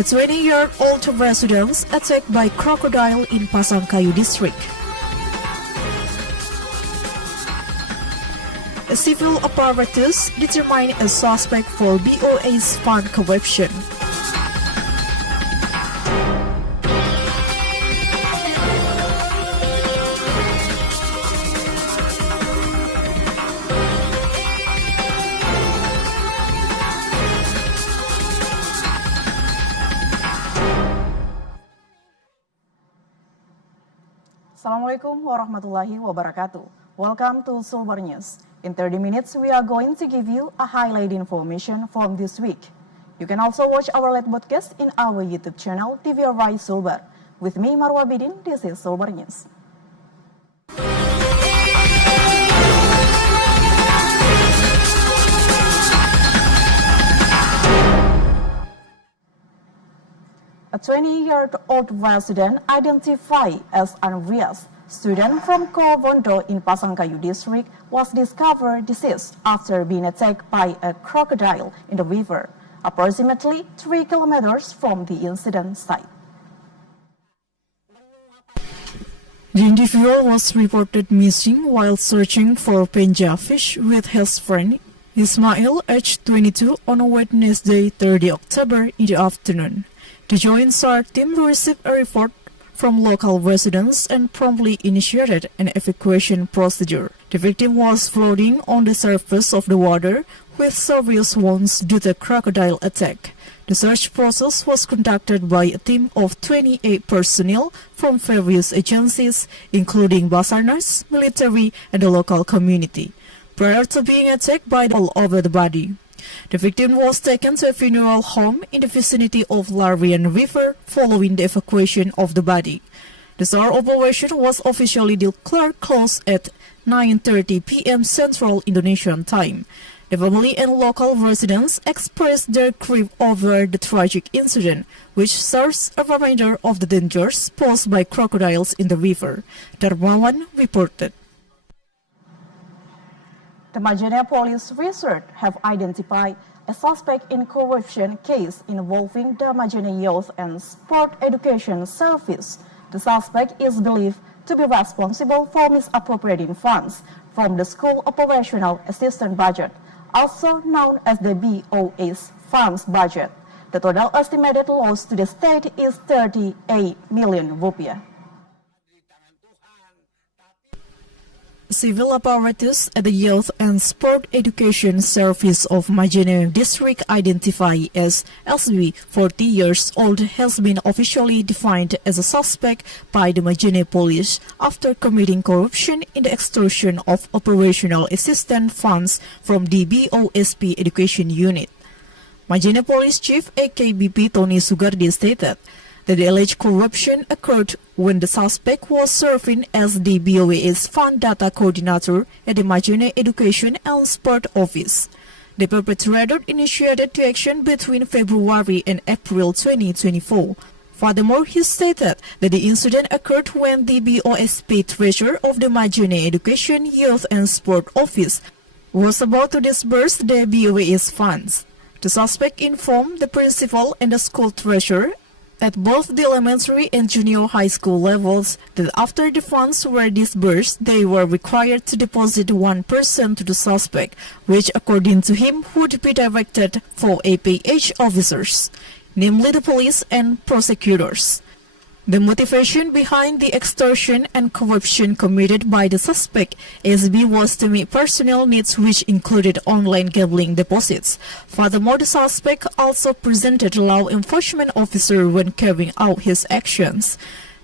A 20-year-old resident attacked by crocodile in Pasangkayu district. A civil apparatus determined a suspect for BOA's fund corruption. Assalamualaikum warahmatullahi wabarakatuh. Welcome to Sulbar News. In 30 minutes, we are going to give you a highlight information from this week. You can also watch our live broadcast in our YouTube channel TVRI Sulbar. With me, Marwa Bidin, this is Sulbar News. A 20-year-old resident identified as Andreas, student from Kowondo in Pasangkayu district, was discovered deceased after being attacked by a crocodile in the river, approximately 3 kilometers from the incident site. The individual was reported missing while searching for penja fish with his friend Ismail, aged 22, on Wednesday, 30 October in the afternoon. The Joint SAR team received a report from local residents and promptly initiated an evacuation procedure. The victim was floating on the surface of the water with serious wounds due to crocodile attack. The search process was conducted by a team of 28 personnel from various agencies, including Basarnas, military, and the local community, prior to being attacked by all over the body. The victim was taken to a funeral home in the vicinity of Larian River following the evacuation of the body. The SAR operation was officially declared closed at 9:30 p.m. Central Indonesian Time. The family and local residents expressed their grief over the tragic incident, which serves a reminder of the dangers posed by crocodiles in the river. Darmawan reported. The Majene Police Research have identified a suspect in corruption case involving the Majene Youth and Sport Education Service. The suspect is believed to be responsible for misappropriating funds from the school operational assistance budget, also known as the BOA's funds budget. The total estimated loss to the state is 38 million rupiah. Civil apparatus at the Youth and Sport Education Service of Majene District, identified as SB, 40 years old, has been officially defined as a suspect by the Majene Police after committing corruption in the extortion of operational assistance funds from the BOSP Education Unit. Majene Police Chief AKBP Tony Sugardi stated that the alleged corruption occurred when the suspect was serving as the BOA's Fund Data Coordinator at the Majene Education and Sport Office. The perpetrator initiated the action between February and April 2024. Furthermore, he stated that the incident occurred when the BOSP treasurer of the Majene Education, Youth and Sport Office was about to disburse the BOA's funds. The suspect informed the principal and the school treasurer at both the elementary and junior high school levels that after the funds were disbursed, they were required to deposit 1% to the suspect, which according to him would be directed for APH officers, namely the police and prosecutors. The motivation behind the extortion and corruption committed by the suspect SB was to meet personal needs, which included online gambling deposits. Furthermore, the suspect also presented a law enforcement officer when carrying out his actions.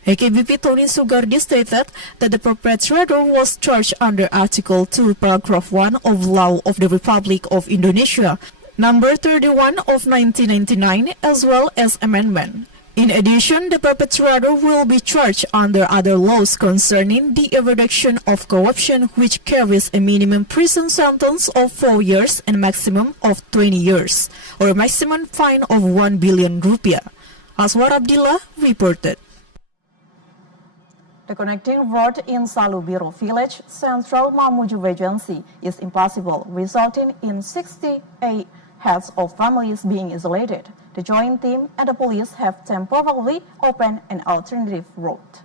AKBP Tony Sugardi stated that the perpetrator was charged under Article 2, Paragraph 1 of Law of the Republic of Indonesia, number 31 of 1999, as well as amendment. In addition, the perpetrator will be charged under other laws concerning the eradication of corruption, which carries a minimum prison sentence of 4 years and maximum of 20 years, or a maximum fine of 1 billion rupiah. Aswar Abdillah reported. The connecting road in Salubiro village, Central Mamuju Regency, is impassable, resulting in 68 heads of families being isolated. The joint team and the police have temporarily opened an alternative route.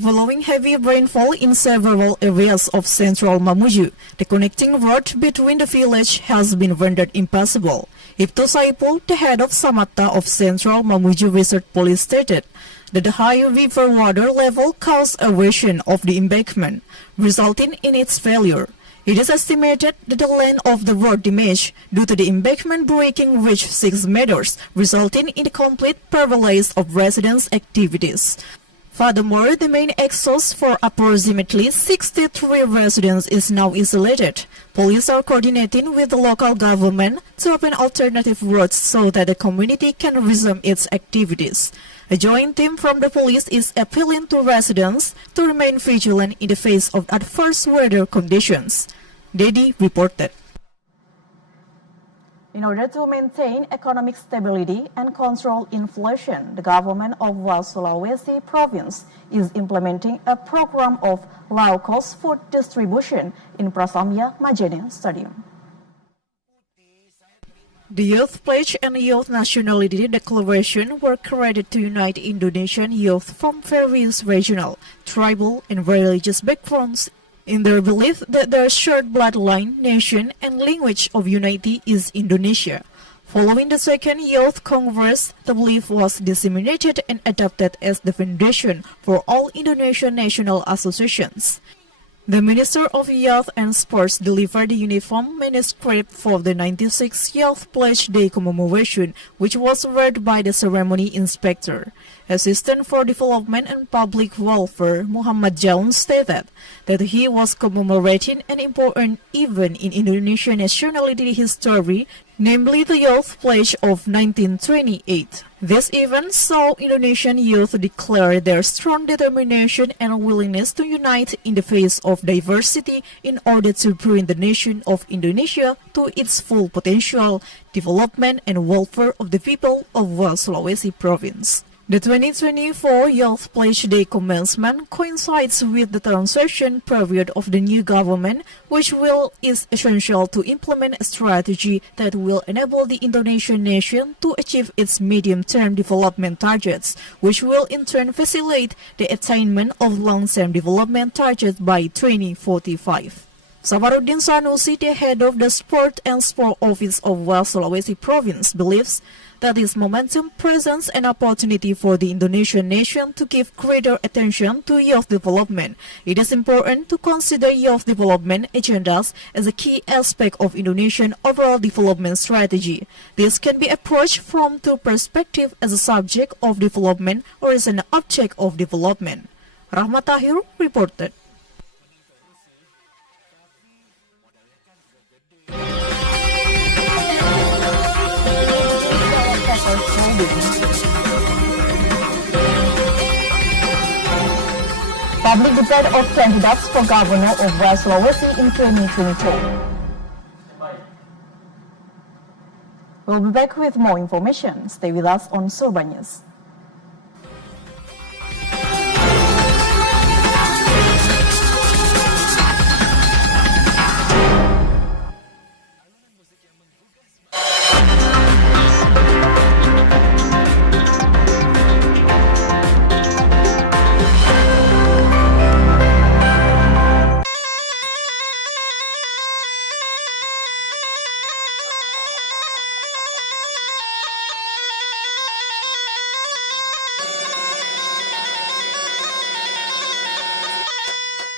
Following heavy rainfall in several areas of central Mamuju, the connecting road between the village has been rendered impassable. Ibtu Saipul, the head of Samata of Central Mamuju Resort Police, stated that the high river water level caused erosion of the embankment, resulting in its failure. It is estimated that the length of the road damage due to the embankment breaking reached 6 meters, resulting in the complete paralysis of residents' activities. Furthermore, the main exhaust for approximately 63 residents is now isolated. Police are coordinating with the local government to open alternative routes so that the community can resume its activities. A joint team from the police is appealing to residents to remain vigilant in the face of adverse weather conditions. Dedi reported. In order to maintain economic stability and control inflation, the government of Sulawesi province is implementing a program of low-cost food distribution in Prasamya Majene Stadium. The Youth Pledge and Youth Nationality Declaration were created to unite Indonesian youth from various regional, tribal, and religious backgrounds in their belief that their shared bloodline, nation, and language of unity is Indonesia. Following the Second Youth Congress, the belief was disseminated and adopted as the foundation for all Indonesian national associations. The Minister of Youth and Sports delivered the uniform manuscript for the 96th Youth Pledge Day commemoration, which was read by the ceremony inspector. Assistant for Development and Public Welfare, Muhammad Jaun, stated that he was commemorating an important event in Indonesian nationality history, namely the Youth Pledge of 1928. This event saw Indonesian youth declare their strong determination and willingness to unite in the face of diversity in order to bring the nation of Indonesia to its full potential, development and welfare of the people of Sulawesi province. The 2024 Youth Pledge Day commencement coincides with the transition period of the new government, which is essential to implement a strategy that will enable the Indonesian nation to achieve its medium-term development targets, which will in turn facilitate the attainment of long-term development targets by 2045. Safarudin Sanusi, the head of the Sport and Sport Office of Sulawesi Province, believes that this momentum presents an opportunity for the Indonesian nation to give greater attention to youth development. It is important to consider youth development agendas as a key aspect of Indonesian overall development strategy. This can be approached from two perspectives: as a subject of development or as an object of development. Rahmat Tahir reported. Public debate of candidates for governor of Sulawesi in 2022. We'll be back with more information. Stay with us on Sulbar News.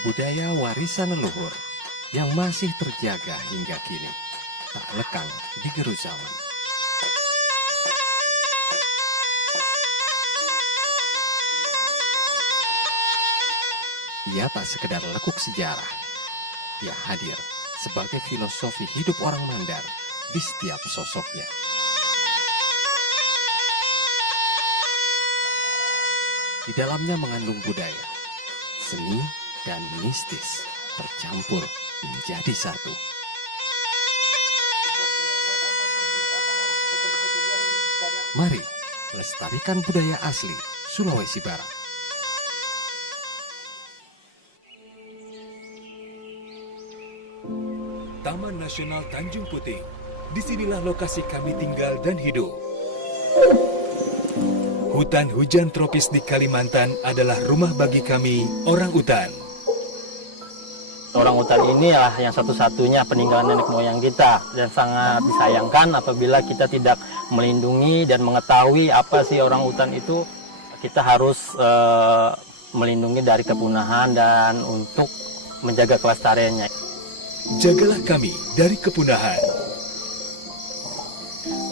Budaya warisan leluhur yang masih terjaga hingga kini, tak lekang di gerus zaman. Ia tak sekedar lekuk sejarah, ia hadir sebagai filosofi hidup orang Mandar di setiap sosoknya. Di dalamnya mengandung budaya, seni, dan mistis tercampur menjadi satu. Mari lestarikan budaya asli Sulawesi Barat. Taman Nasional Tanjung Puting. Disinilah lokasi kami tinggal dan hidup. Hutan hujan tropis di Kalimantan adalah rumah bagi kami, orang utan. Orang utan inilah yang satu-satunya peninggalan nenek moyang kita, dan sangat disayangkan apabila kita tidak melindungi dan mengetahui apa sih orang utan itu. Kita harus melindungi dari kepunahan dan untuk menjaga kelestariannya. Jagalah kami dari kepunahan,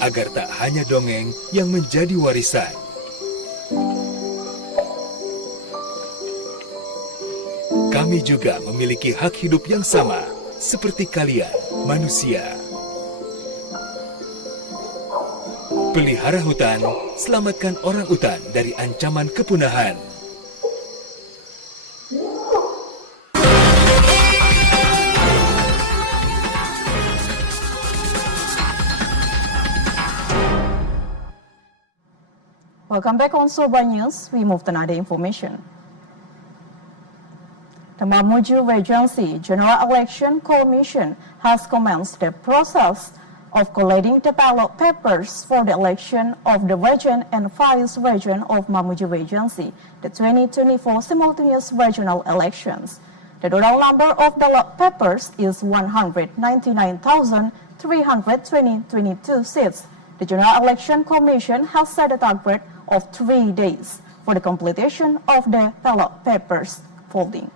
agar tak hanya dongeng yang menjadi warisan. Kami juga memiliki hak hidup yang sama, seperti kalian, manusia. Pelihara hutan, selamatkan orang utan dari ancaman kepunahan. Welcome back on Sulbar News. We move to another information. The Mamuju Regency General Election Commission has commenced the process of collating the ballot papers for the election of the region and vice region of Mamuju Regency, the 2024 simultaneous regional elections. The total number of ballot papers is 199,322 seats. The General Election Commission has set a target of 3 days for the completion of the ballot papers folding.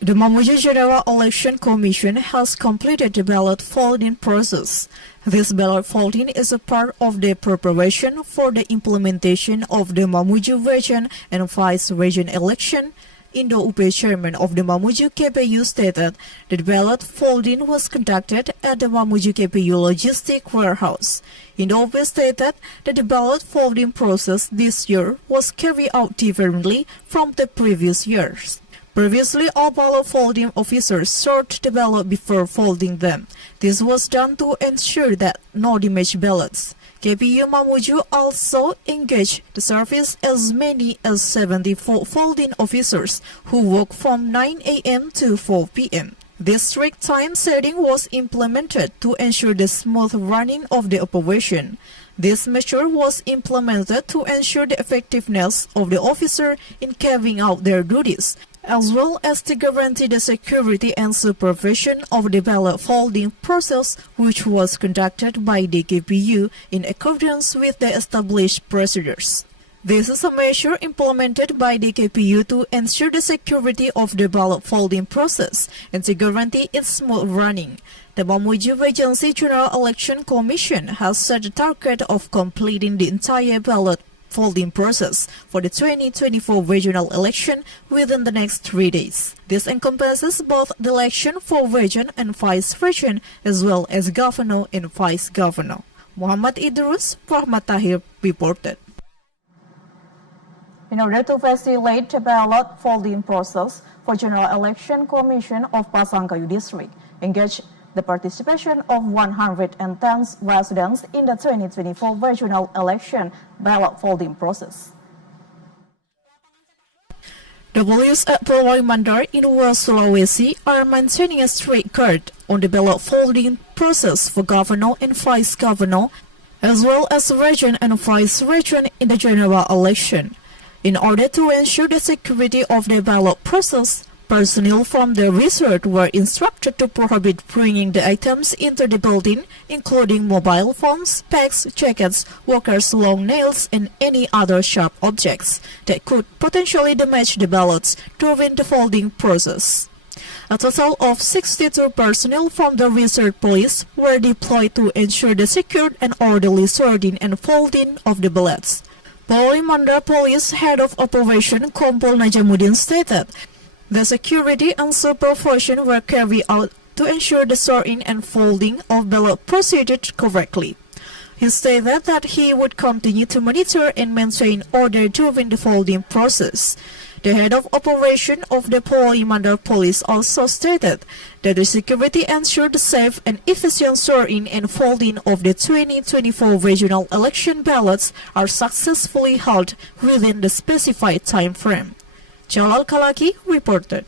The Mamuju General Election Commission has completed the ballot folding process. This ballot folding is a part of the preparation for the implementation of the Mamuju region and vice region election. Indo UP chairman of the Mamuju KPU stated that the ballot folding was conducted at the Mamuju KPU logistic warehouse. Indo UP stated that the ballot folding process this year was carried out differently from the previous years. Previously, all ballot folding officers sort the ballot before folding them. This was done to ensure that no damaged ballots. KPU Mamuju also engaged the service as many as 74 folding officers who work from 9 a.m. to 4 p.m. This strict time setting was implemented to ensure the smooth running of the operation. This measure was implemented to ensure the effectiveness of the officer in carrying out their duties, as well as to guarantee the security and supervision of the ballot folding process, which was conducted by the KPU in accordance with the established procedures. This is a measure implemented by the KPU to ensure the security of the ballot folding process and to guarantee its smooth running. The Mamuju Regency General Election Commission has set a target of completing the entire ballot folding process for the 2024 regional election within the next 3 days. This encompasses both the election for region and vice region as well as governor and vice governor. Muhammad Idrus, Rahmat Tahir reported. In order to facilitate the ballot folding process for General Election Commission of Pasangkayu District, engage the participation of 110 residents in the 2024 regional election ballot folding process. The police at Pulau Mandar in West Sulawesi are maintaining a strict guard on the ballot folding process for governor and vice governor, as well as region and vice region in the general election. In order to ensure the security of the ballot process, personnel from the resort were instructed to prohibit bringing the items into the building, including mobile phones, bags, jackets, workers' long nails, and any other sharp objects that could potentially damage the ballots during the folding process. A total of 62 personnel from the resort police were deployed to ensure the secure and orderly sorting and folding of the ballots. Polri Mandar Police Head of Operation Kompol Najamuddin stated the security and supervision were carried out to ensure the sorting and folding of ballot proceeded correctly. He stated that he would continue to monitor and maintain order during the folding process. The head of operation of the Polri Mandar Police also stated that the security ensured the safe and efficient sorting and folding of the 2024 regional election ballots are successfully held within the specified time frame. Jalal Kalaki reported.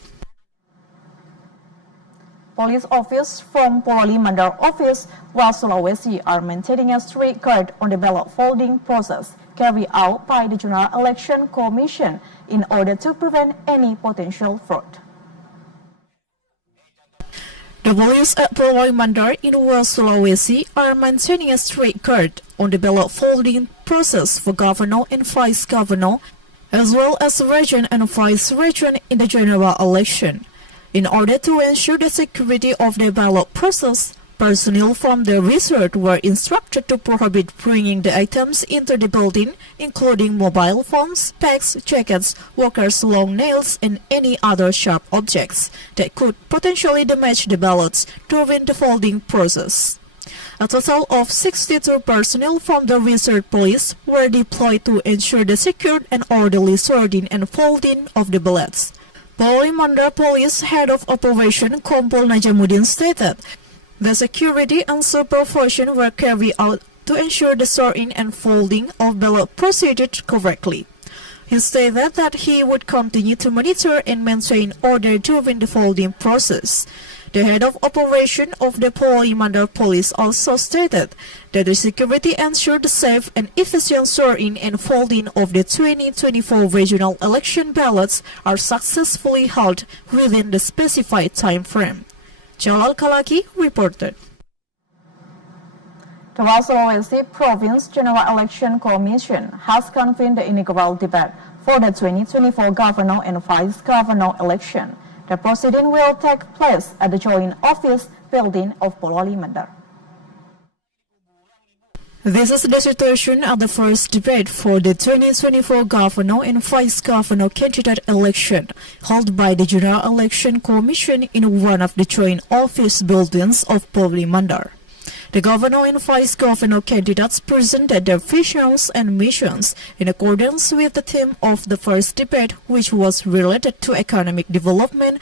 police officers from Pololi Mandar Office, while Sulawesi are maintaining a strict guard on the ballot folding process carried out by the General Election Commission in order to prevent any potential fraud. The police at Pololi Mandar in West Sulawesi are maintaining a strict guard on the ballot folding process for governor and vice governor, as well as region and vice region in the general election. In order to ensure the security of the ballot process, personnel from the resort were instructed to prohibit bringing the items into the building, including mobile phones, bags, jackets, workers' long nails, and any other sharp objects that could potentially damage the ballots during the folding process. A total of 62 personnel from the resort police were deployed to ensure the secure and orderly sorting and folding of the ballots. Pololi Mandar Police Head of Operation Kompol Najamuddin stated the security and supervision were carried out to ensure the sorting and folding of ballot proceeded correctly. He stated that he would continue to monitor and maintain order during the folding process. The head of operation of the Pololi Mandar Police also stated that the security ensured the safe and efficient sorting and folding of the 2024 regional election ballots are successfully held within the specified time frame. Jalal Kalaki reported. The Sulawesi Province General Election Commission has convened the inaugural debate for the 2024 governor and vice governor election. The proceeding will take place at the Joint Office building of Pololi Mandar. This is the situation at the first debate for the 2024 governor and vice governor candidate election held by the General Election Commission in one of the Joint Office buildings of Pololi Mandar. The governor and vice governor candidates presented their visions and missions in accordance with the theme of the first debate, which was related to economic development,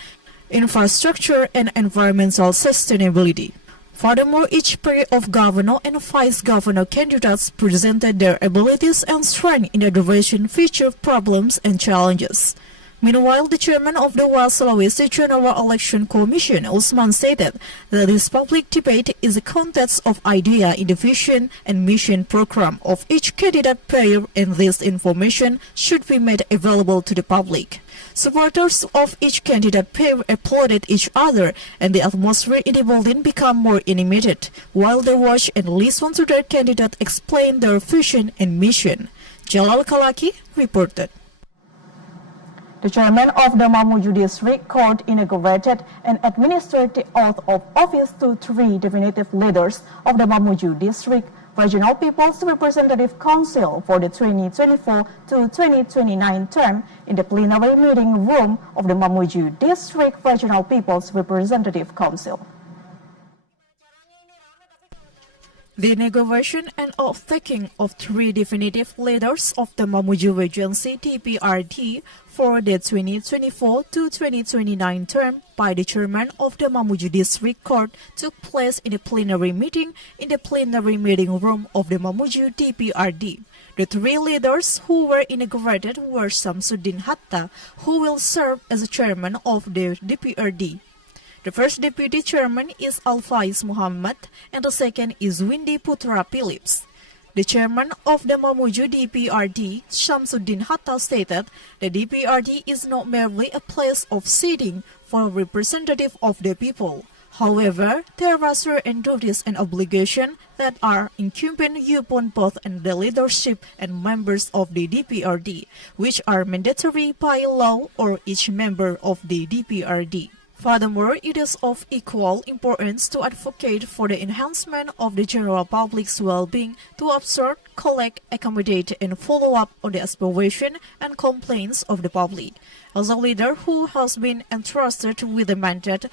infrastructure, and environmental sustainability. Furthermore, each pair of governor and vice governor candidates presented their abilities and strength in addressing future problems and challenges. Meanwhile, the chairman of the West Sulawesi General Election Commission, Usman, stated that this public debate is a contest of idea in the vision and mission program of each candidate pair, and this information should be made available to the public. Supporters of each candidate pair applauded each other, and the atmosphere in the building became more animated, while they watched and listened to their candidate explain their vision and mission. Jalal Kalaki reported. The chairman of the Mamuju District Court inaugurated and administered the oath of office to 3 definitive leaders of the Mamuju District Regional People's Representative Council for the 2024 to 2029 term in the plenary meeting room of the Mamuju District Regional People's Representative Council. The inauguration and oath-taking of 3 definitive leaders of the Mamuju Regency TVRI for the 2024 to 2029 term by the chairman of the Mamuju District Court took place in a plenary meeting in the plenary meeting room of the Mamuju TVRI. The 3 leaders who were inaugurated were Samsuddin Hatta, who will serve as chairman of the DPRD. The first deputy chairman is Alfaiz Muhammad and the second is Windy Putra Phillips. The chairman of the Mamuju DPRD, Samsuddin Hatta, stated the DPRD is not merely a place of sitting for a representative of the people. However, there are certain duties and obligations that are incumbent upon both the leadership and members of the DPRD, which are mandatory by law or each member of the DPRD. Furthermore, it is of equal importance to advocate for the enhancement of the general public's well-being, to observe, collect, accommodate, and follow up on the aspiration and complaints of the public. As a leader who has been entrusted with the mandate,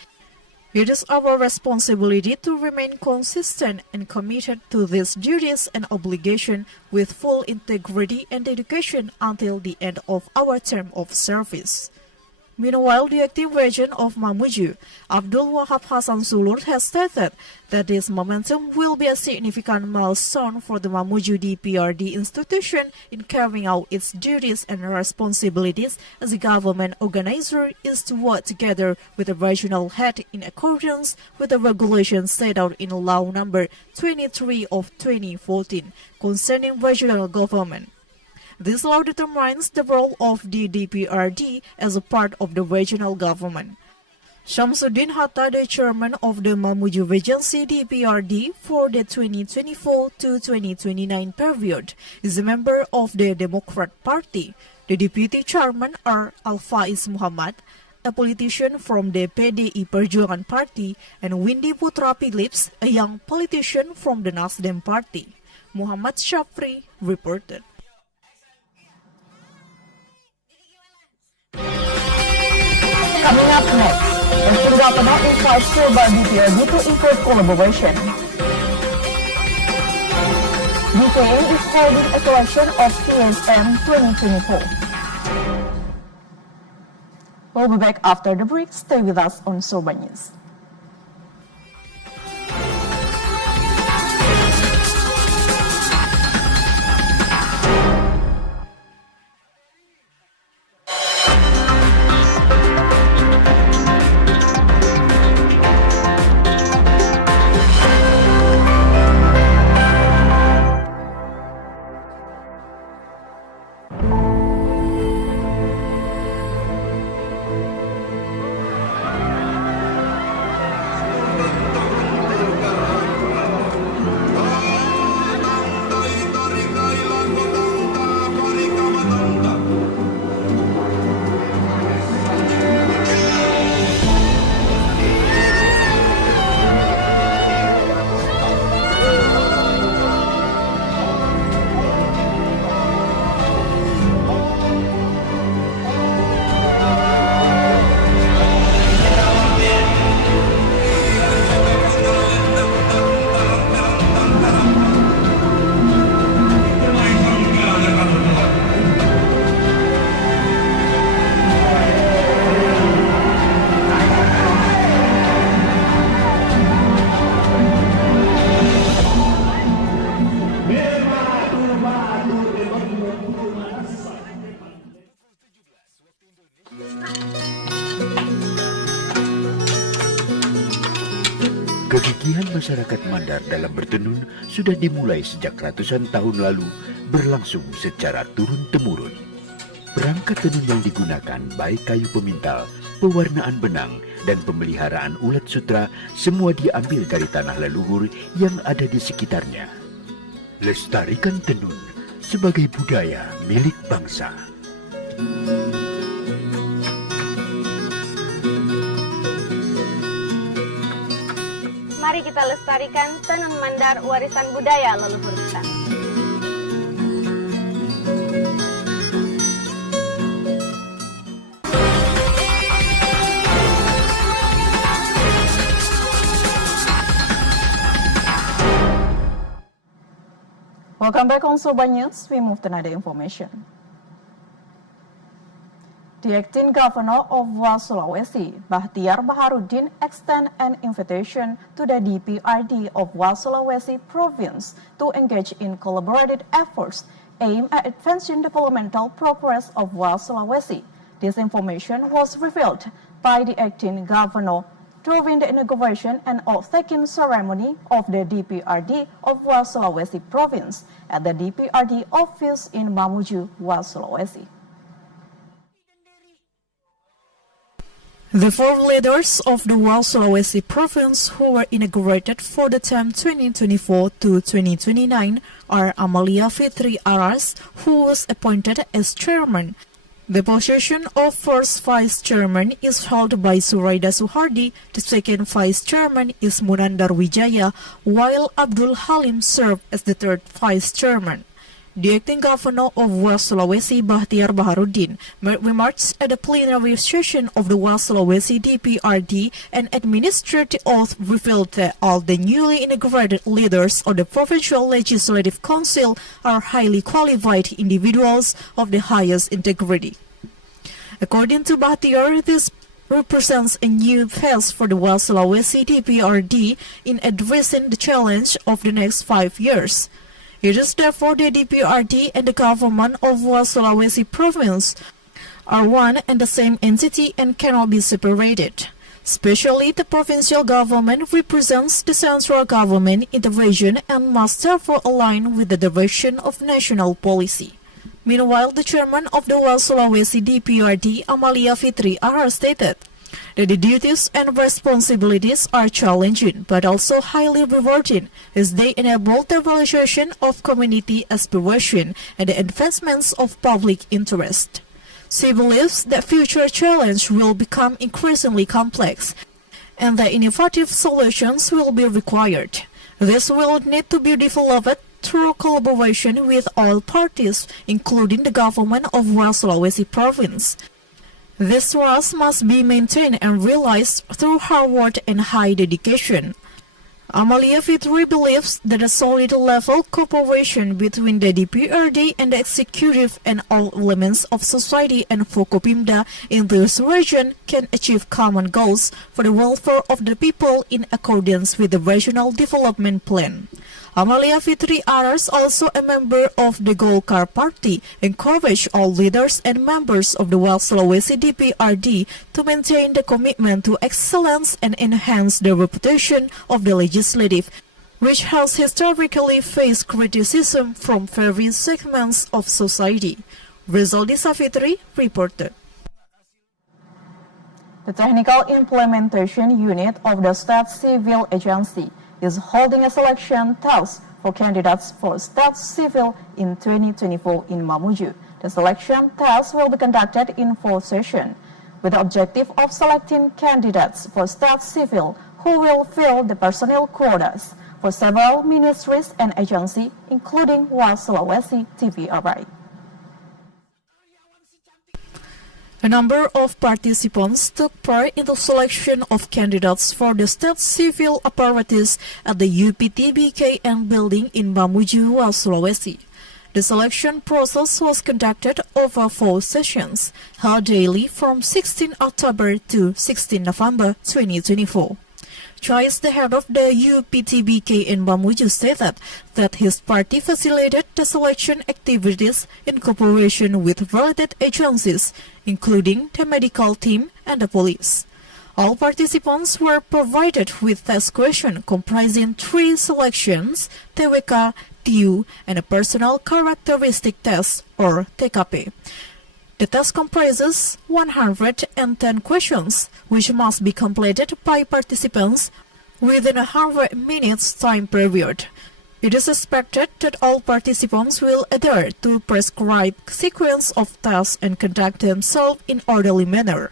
it is our responsibility to remain consistent and committed to these duties and obligations with full integrity and dedication until the end of our term of service. Meanwhile, the active region of Mamuju, Abdul Wahab Hassan Sulur, has stated that this momentum will be a significant milestone for the Mamuju DPRD institution in carrying out its duties and responsibilities as a government organizer is to work together with the regional head in accordance with the regulations set out in Law Number 23 of 2014 concerning regional government. This law determines the role of the DPRD as a part of the regional government. Shamsuddin Hatta, the chairman of the Mamuju Regency DPRD for the 2024 to 2029 period, is a member of the Democrat Party. The deputy chairman are Al-Faiz Muhammad, a politician from the PDI Perjuangan Party, and Windy Putra Phillips, a young politician from the Nasdem Party. Muhammad Shafri reported. Coming up next, the governor invites Sulbar DPRD to improve collaboration. DKA is holding a collection of TSM 2024. We'll be back after the break. Stay with us on Sulbar News. Kegigihan masyarakat Mandar dalam bertenun sudah dimulai sejak ratusan tahun lalu, berlangsung secara turun-temurun. Perangkat tenun yang digunakan baik kayu pemintal, pewarnaan benang, dan pemeliharaan ulat sutra semua diambil dari tanah leluhur yang ada di sekitarnya. Lestarikan tenun sebagai budaya milik bangsa. Mari kita lestarikan tenun Mandar, warisan budaya leluhur kita. Welcome back on Sulbar News. We move to another information. The acting governor of Sulawesi, Bahtiar Baharudin, extended an invitation to the DPRD of Sulawesi province to engage in collaborative efforts aimed at advancing developmental progress of Sulawesi. This information was revealed by the acting governor during the inauguration and oath-taking ceremony of the DPRD of Sulawesi province at the DPRD office in Mamuju, Sulawesi. The four leaders of the Sulawesi province who were inaugurated for the term 2024 to 2029 are Amalia Fitri Aras, who was appointed as chairman. The position of first vice chairman is held by Suraida Suhardi, the second vice chairman is Munandar Wijaya, while Abdul Halim served as the third vice chairman. The acting governor of Sulawesi, Bahtiar Baharudin, made remarks at the plenary session of the Sulawesi DPRD and administered the oath revealed that all the newly inaugurated leaders of the Provincial Legislative Council are highly qualified individuals of the highest integrity. According to Bahtiar, this represents a new phase for the West Sulawesi TVRI in addressing the challenge of the next 5 years. It is therefore the TVRI and the government of West Sulawesi province are one and the same entity and cannot be separated. Especially the provincial government represents the central government in the region and must therefore align with the direction of national policy. Meanwhile, the chairman of the West Sulawesi TVRI, Amalia Fitri Ara, stated that the duties and responsibilities are challenging but also highly rewarding as they enable the realization of community aspiration and the advancements of public interest. She believes that future challenge will become increasingly complex and that innovative solutions will be required. This will need to be developed through collaboration with all parties, including the government of West Sulawesi province. This trust must be maintained and realized through hard work and high dedication. Amalia Fitri believes that a solid level cooperation between the TVRI and the executive and all elements of society and Forkopimda in this region can achieve common goals for the welfare of the people in accordance with the regional development plan. Amalia Fitri Aras, also a member of the Golkar Party, encouraged all leaders and members of the West Sulawesi TVRI to maintain the commitment to excellence and enhance the reputation of the legislative, which has historically faced criticism from various segments of society. Rizaldi Safitri reported. The Technical Implementation Unit of the State Civil Agency is holding a selection test for candidates for State Civil in 2024 in Mamuju. The selection test will be conducted in 4 sessions, with the objective of selecting candidates for State Civil who will fill the personnel quotas for several ministries and agencies, including West Sulawesi TVRI. A number of participants took part in the selection of candidates for the state civil apparatus at the UPTBKN building in Mamuju, West Sulawesi. The selection process was conducted over 4 sessions, held daily from 16 October to 16 November 2024. Choice, the head of the UPTBK in Mamuju, stated that his party facilitated the selection activities in cooperation with related agencies, including the medical team and the police. All participants were provided with test questions comprising 3 selections, TWK, TU, and a personal characteristic test, or TKP. The test comprises 110 questions, which must be completed by participants within a 100 minutes time period. It is expected that all participants will adhere to prescribed sequence of tests and conduct themselves in orderly manner.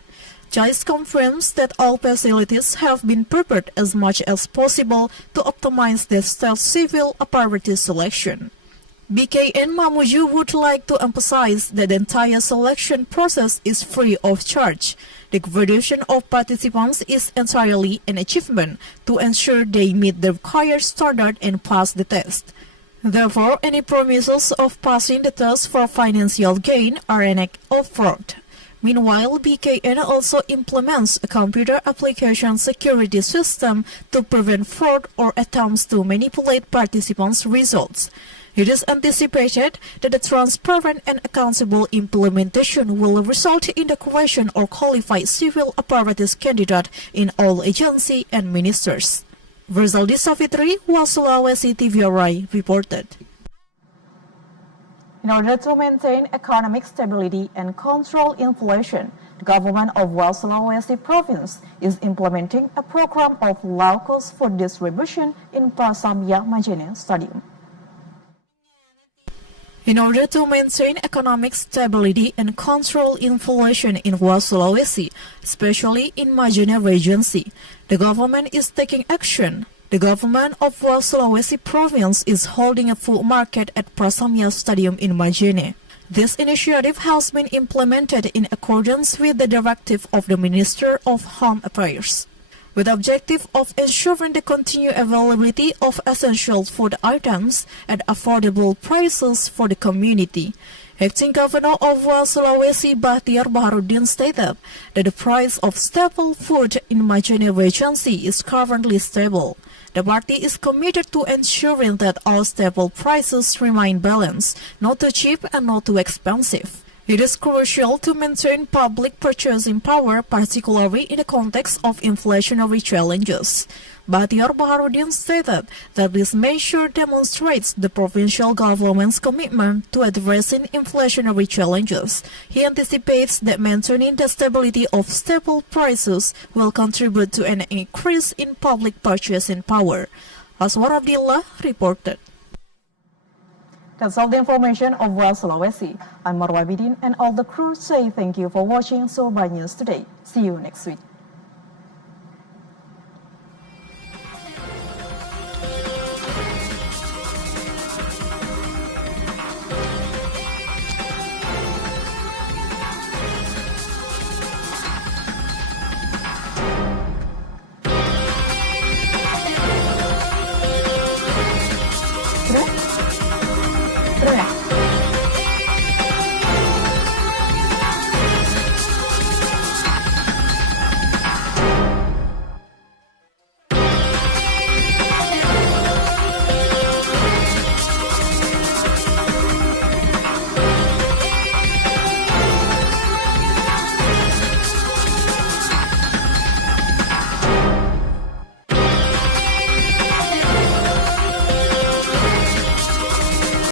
JICE confirms that all facilities have been prepared as much as possible to optimize the state civil apparatus selection. BKN Mamuju would like to emphasize that the entire selection process is free of charge. The graduation of participants is entirely an achievement to ensure they meet the required standard and pass the test. Therefore, any promises of passing the test for financial gain are an act of fraud. Meanwhile, BKN also implements a computer application security system to prevent fraud or attempts to manipulate participants' results. It is anticipated that the transparent and accountable implementation will result in the creation of qualified civil apparatus candidate in all agencies and ministers. Rizaldi Safitri, West Sulawesi TVRI, reported. In order to maintain economic stability and control inflation, the government of West Sulawesi province is implementing a program of low-cost food distribution in Prasamya Majene Stadium. In order to maintain economic stability and control inflation in West Sulawesi, especially in Majene Regency, the government is taking action. The government of West Sulawesi province is holding a food market at Prasamya Stadium in Majene. This initiative has been implemented in accordance with the directive of the Minister of Home Affairs, with the objective of ensuring the continued availability of essential food items at affordable prices for the community. Acting Governor of Sulawesi Bahtiar Baharudin stated that the price of staple food in Majene Regency is currently stable. The party is committed to ensuring that all staple prices remain balanced, not too cheap and not too expensive. It is crucial to maintain public purchasing power, particularly in the context of inflationary challenges. Bahtiar Baharudin stated that this measure demonstrates the provincial government's commitment to addressing inflationary challenges. He anticipates that maintaining the stability of staple prices will contribute to an increase in public purchasing power. Aswar Abdillah reported. That's all the information of West Sulawesi. I'm Marwa Bidin and all the crew say thank you for watching Sulbar News today. See you next week.